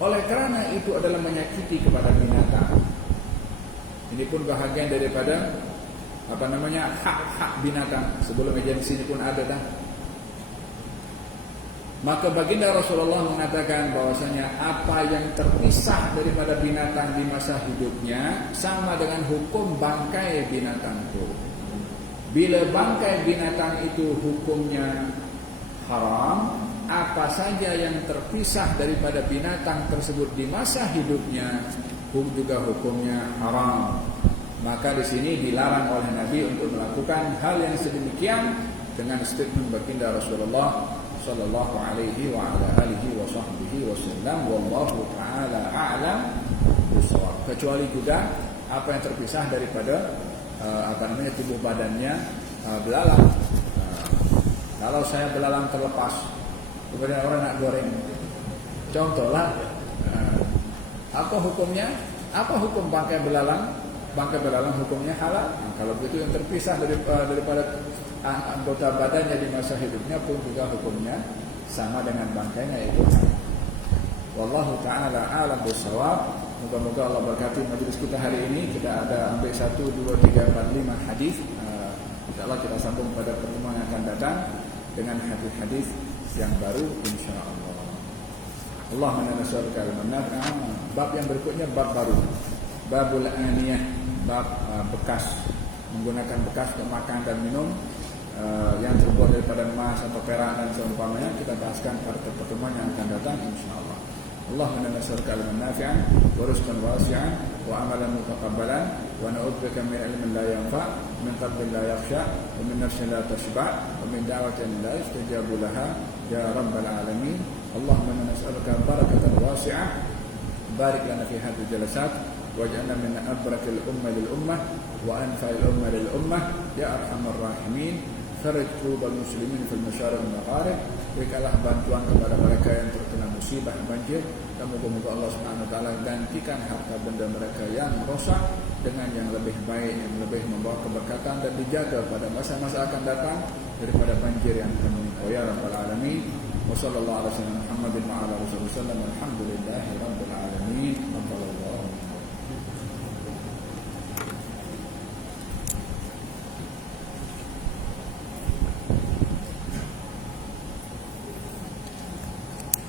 Oleh kerana itu adalah menyakiti kepada binatang. Ini pun bahagian daripada hak-hak binatang. Sebelum agensi ini pun ada dah. Maka baginda Rasulullah mengatakan bahwasanya apa yang terpisah daripada binatang di masa hidupnya sama dengan hukum bangkai binatang itu. Bila bangkai binatang itu hukumnya haram, apa saja yang terpisah daripada binatang tersebut di masa hidupnya juga hukumnya haram. Maka di sini dilarang oleh Nabi untuk melakukan hal yang sedemikian dengan statement baginda Rasulullah sallallahu alaihi wa ala alihi wa sahbihi wasallam, wallahu taala a'lam bissawab. Kecuali juga apa yang terpisah daripada tubuh badannya belalang. Kalau saya belalang terlepas, kemudian orang nak goreng, contohlah, apa hukumnya? Apa hukum bangkai belalang? Bangkai belalang hukumnya halal. Kalau begitu yang terpisah daripada anggota badannya di masa hidupnya pun juga hukumnya sama dengan bangkainya, yaitu wallahu ta'ala a'lam bissawab. Moga-moga Allah berkati majlis kita hari ini. Kita ada ambil 1, 2, 3, 4, 5 hadis. InsyaAllah kita sambung pada pertemuan yang akan datang dengan hadis-hadis yang baru insyaAllah. Allahumma nas'aluka ilman nafi'an. Bab yang berikutnya bab baru, babul aniyah, bab bekas, menggunakan bekas untuk makan dan minum yang terbuat daripada emas atau perak dan seumpamanya. Kita bahaskan pada pertemuan yang akan datang insyaallah. Allahumma nas'aluka ilman nafi'an wa rizqan wasi'an wa amalan mutaqabbalan wa na'udzubika min ilmin la yanfa' min qalbin la yakhsha wa min nafsin la tashba' wa min da'watin la yustajabu laha ya rabbal alamin. Allahumma nas'aluka barakatan wasi'ah, barik lana fi hadhihi jalasat waj'alna min abrakil ummah lil ummah wa anfa'il ummah lil ummah ya arhamar rahimin. Farij qulubal muslimin fil masyariq wal magharib. Berikanlah bantuan kepada mereka yang terkena musibah banjir, dan moga-moga Allah Subhanahu wa taala gantikan harta benda mereka yang rosak dengan yang lebih baik, yang lebih membawa keberkatan dan dijaga pada masa-masa akan datang daripada banjir yang akan menimpa. Ya Rabbal Alamin. Wa sallallahu ala sayyidina Muhammadin wa ala alihi wasallam. Alhamdulillahi rabbil alamin.